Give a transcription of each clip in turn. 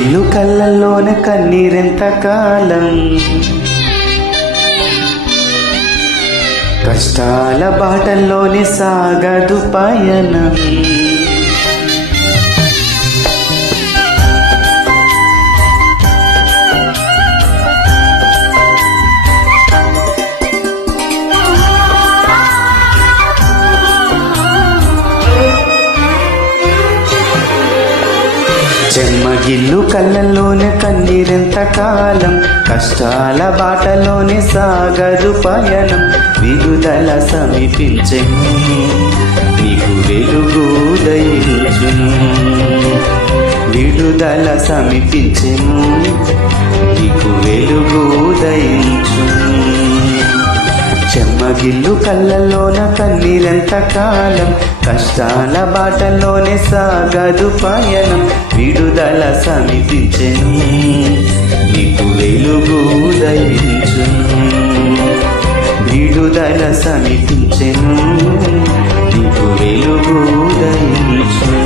చెమ్మగిల్లు కళ్ళల్లోన కన్నీరెంత కాలం, కష్టాల బాటల్లోనే సాగదు పయనం. చెమ్మగిల్లు కళ్ళల్లోనే కన్నీరెంత కాలం, కష్టాల బాటలోనే సాగదు పయనం. విడుదల సమీపించెను, నీకు వెలుగు ఉదయించును. విడుదల సమీపించెను, నీకు వెలుగు ఉదయించును. చెమ్మగిల్లు కళ్ళల్లోన కన్నీరెంత కాలం, కష్టాల బాటలోనే సాగదు పయనం. విడుదల సమీపించెను, నీకు వెలుగు ఉదయించును. విడుదల సమీపించెను, నీకు వెలుగు ఉదయించును.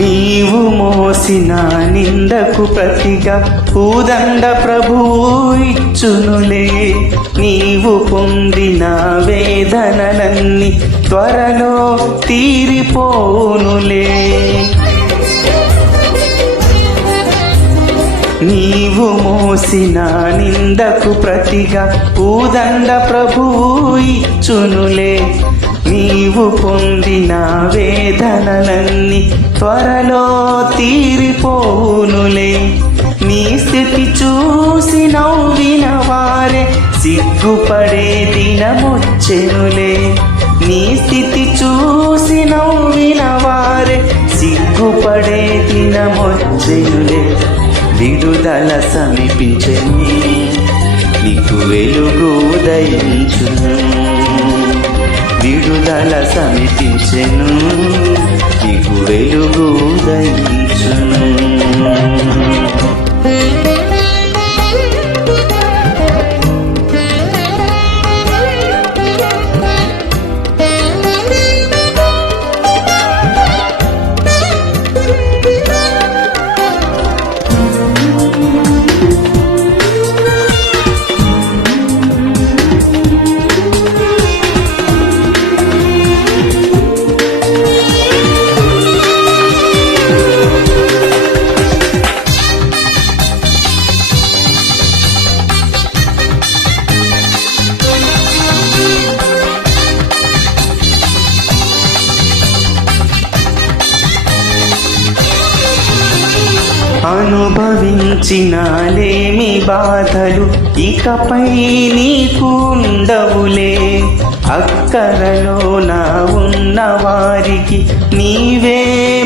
నీవు మోసిన నిందకు ప్రతిగా పూదండ ప్రభువు ఇచ్చునులే. నీవు పొందిన వేదనలన్నీ త్వరలో తీరిపోనులే. నీవు మోసిన నిందకు ప్రతిగా పూదండ ప్రభువు ఇచ్చునులే. నీవు పొందిన వేదనలన్నీ త్వరలో తీరిపోనులే. నీ స్థితి చూసి నవ్విన వారే సిగ్గుపడే దినమొచ్చెనులే. నీ స్థితి చూసి నవ్విన వారే సిగ్గుపడే దినమొచ్చెనులే. విడుదల సమీపించెను, నీకు వెలుగు ఉదయించును. విడుదల సమీపించెను, నీకు వెలుగు ఉదయించును. అనుభవించిన లేమి బాధలు ఇకపై నీకు ఉండవులే. అక్కరలోన ఉన్న వారికి నీవే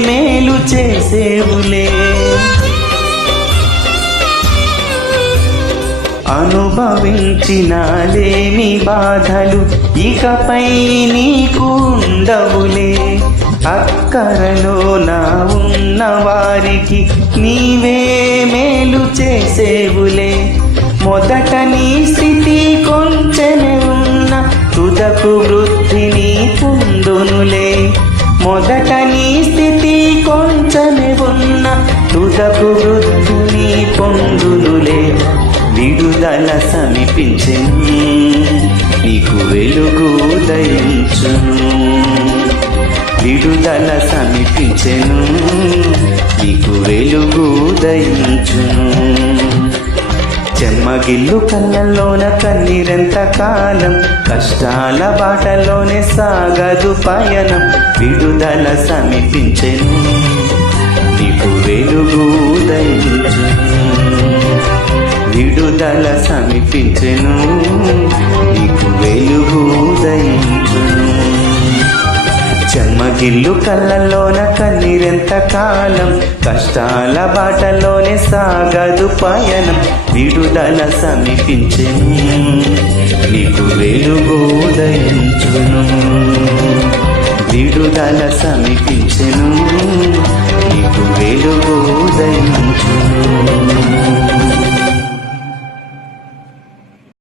మేలు చేసేవులే. అనుభవించిన లేమి బాధలు ఇకపై నీకు ఉండవులే. అక్కరలోన ఉన్న వారికి నీవే మేలు చేసేవులే. మొదట నీ స్థితి కొంచెమే ఉన్న తుదకు వృద్ధిని పొందునులే. మొదట నీ స్థితి కొంచెమే ఉన్న తుదకు వృద్ధిని పొందునులే. విడుదల సమీపించెను, నీకు వెలుగు ఉదయించును. విడుదల సమీపించెను, నీకు వెలుగు ఉదయించును. చెమ్మగిల్లు కళ్ళల్లోన కన్నీరెంత కాలం, కష్టాల బాటలోనే సాగదు పయనం. విడుదల సమీపించెను, నీకు వెలుగు ఉదయించును. విడుదల సమీపించెను, నీకు వెలుగు ఉదయించును. చెమ్మగిల్లు కళ్ళల్లోన కన్నీరెంత కాలం, కష్టాల బాటలోనే సాగదు పయనం. విడుదల సమీపించెను, నీకు వెలుగు ఉదయించును. విడుదల సమీపించెను, నీకు వెలుగు ఉదయించును.